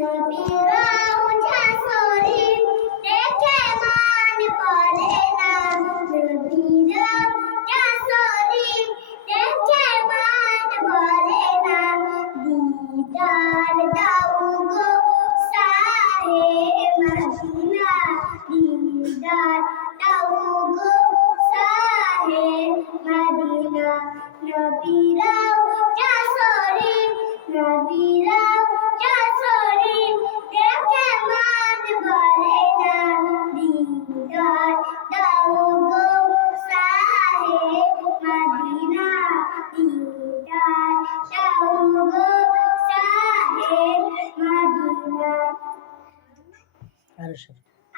নবীরাও জাসরি দেখে মান বলে না নবীরাও জাসরি দেখে মান বলে না দিদার দাও গো সাহে মদিনা দিদার দাও গো সাহে মদিনা নবীরাও জাসরি নবীরাও জাসরি দেখে মান বলে না দিদার দাও গো সাহে মদিনা দিদার দাও গো সাহে মদিনা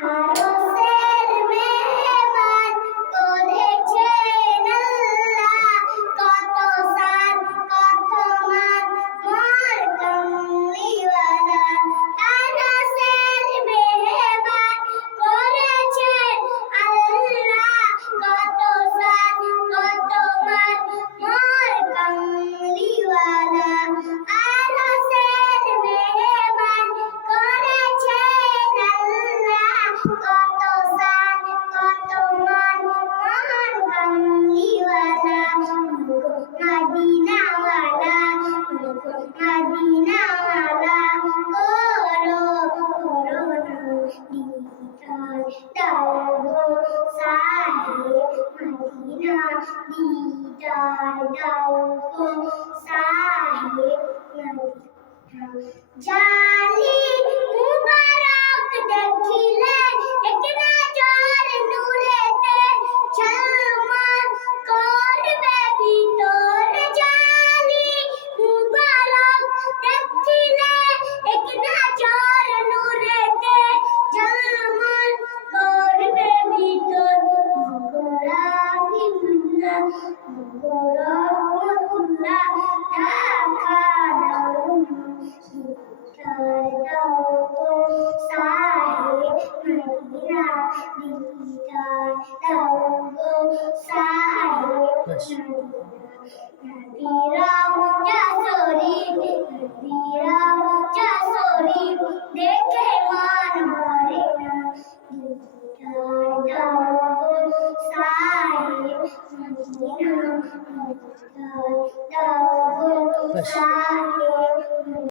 আরশের মেহমান করেছেন আল্লাহ কত সান কত মান মোর কমলিওয়ালা আরশের মেহমান করেছেন আল্লাহ কত সান কত মান মোর কমলিওয়ালা আরশের মেহমান করেছেন আল্লাহ কত সান কত মান মোর কমলিওয়ালা মদিনাওয়ালা মদিনাওয়ালা করো করো দিদার দাও গো সাহে মদিনা দিদার দাও গো সাহে মদিনা জালি মুবারক দেখিলে এক নজর নূরেতে ঝলমল করবে ভিতর জালি মুবারক দেখিলে এক নজর নূরেতে ঝলমল করবে ভিতর গোরাহিল্লাহ গোরাহুল্লাহ ঢাকা দাও দিদার দাও গো সাহে মদিনা দিদার দাও গো সাহে মদিনা নবীরাও জাসরি নবীরাও জাসরি দেখে মান ভরে না দিদার দাও গো সাহে মদিনা দিদার দাও গো সাহে